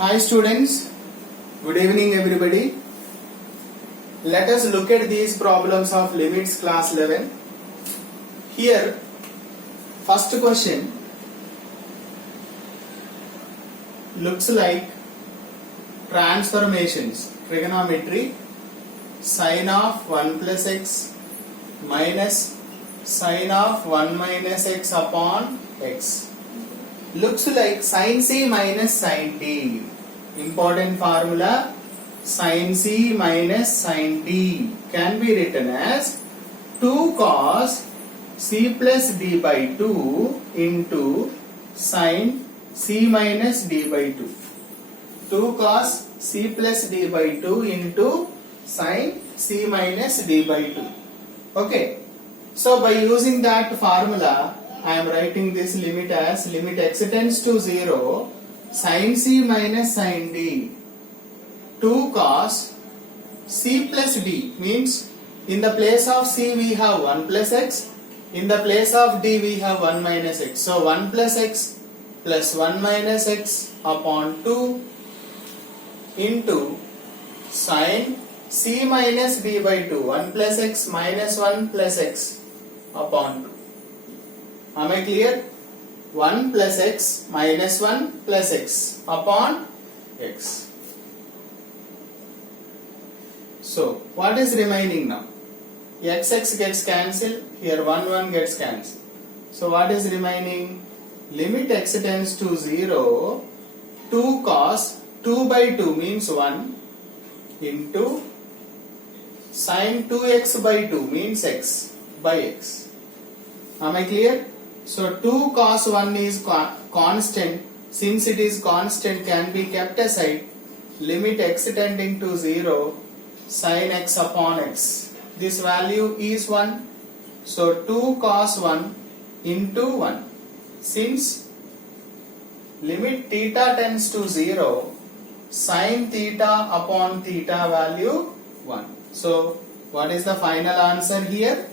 Hi students, good evening everybody. Let us look at these problems of limits class 11. Here, first question looks like transformations, trigonometry, sine of 1 plus x minus sine of 1 minus x upon x. Looks like sin c minus sin d. Important formula, sin c minus sin d can be written as 2 cos c plus d by 2 into sin c minus d by 2. 2 cos c plus d by 2 into sin c minus d by 2. Okay. So by using that formula, I am writing this limit as limit x tends to 0 sin c minus sin d 2 cos c plus d, means in the place of c we have 1 plus x, in the place of d we have 1 minus x. So 1 plus x plus 1 minus x upon 2 into sin c minus d by 2, 1 plus x minus 1 plus x upon 2. Am I clear? 1 plus x minus 1 plus x upon x. So, what is remaining now? X gets cancelled, here 1 gets cancelled. So, what is remaining? Limit x tends to 0, 2 cos 2 by 2 means 1 into sin 2x by 2 means x by x. Am I clear? So 2 cos 1 is constant. Since it is constant, can be kept aside. Limit x tending to 0 sin x upon x. This value is 1. So 2 cos 1 into 1. Since limit theta tends to 0, sin theta upon theta value 1. So what is the final answer here?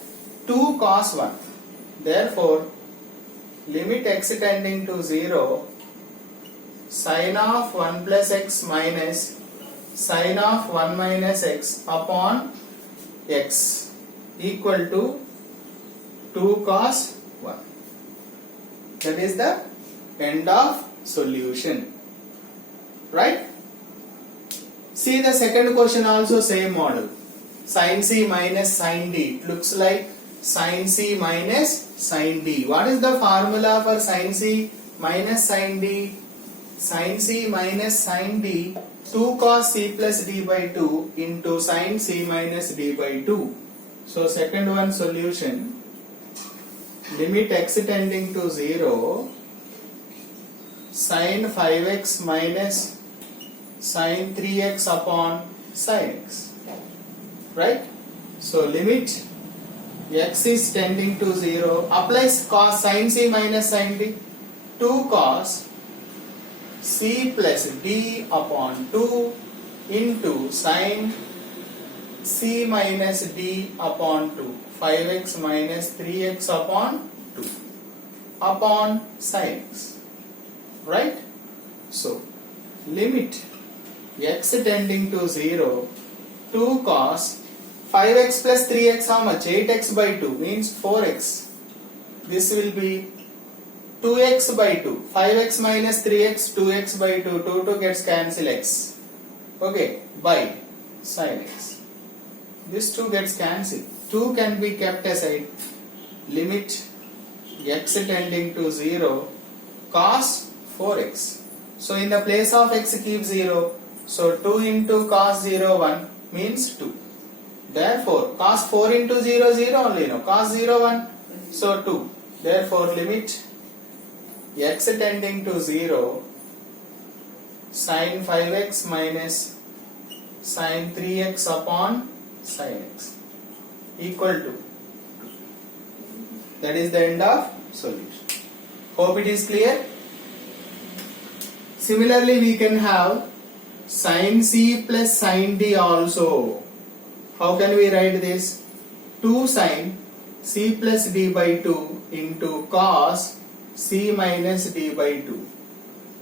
2 cos 1. Therefore, limit x tending to 0 sin of 1 plus x minus sin of 1 minus x upon x equal to 2 cos 1. That is the end of solution. Right? See the second question also same model. Sin c minus sin d. It looks like sin c minus sin d. What is the formula for sin c minus sin d? Sin c minus sin d 2 cos c plus d by 2 into sin c minus d by 2. So second one solution, limit x tending to 0 sin 5x minus sin 3x upon sin x. Right? So limit x is tending to 0, applies cos sin c minus sin d, 2 cos c plus d upon 2 into sin c minus d upon 2, 5x minus 3x upon 2 upon sin x. Right? So limit x tending to 0, 2 cos 5x plus 3x how much? 8x by 2 means 4x. This will be 2x by 2. 5x minus 3x, 2x by 2. 2 gets cancel x. Okay, by sin x. This 2 gets cancelled. 2 can be kept aside. Limit x tending to 0 cos 4x. So in the place of x keep 0. So 2 into cos 0 1 means 2. Therefore, cos 4 into 0, 0 only, no, cos 0, 1, so 2. Therefore, limit x tending to 0, sin 5x minus sin 3x upon sin x equal to 2. That is the end of solution. Hope it is clear. Similarly, we can have sin c plus sin d also. How can we write this? 2 sin c plus d by 2 into cos c minus d by 2.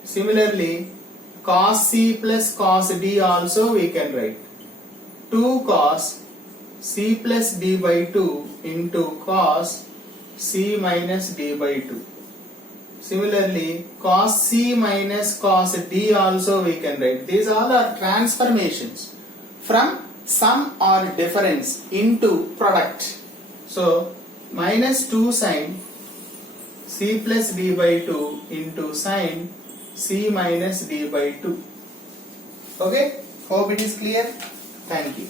Similarly, cos C plus cos D also we can write. 2 cos C plus D by 2 into cos C minus D by 2. Similarly, cos C minus cos D also we can write. These all are transformations from sum or difference into product. So, minus 2 sin C plus D by 2 into sin C minus D by 2. Okay? Hope it is clear. Thank you.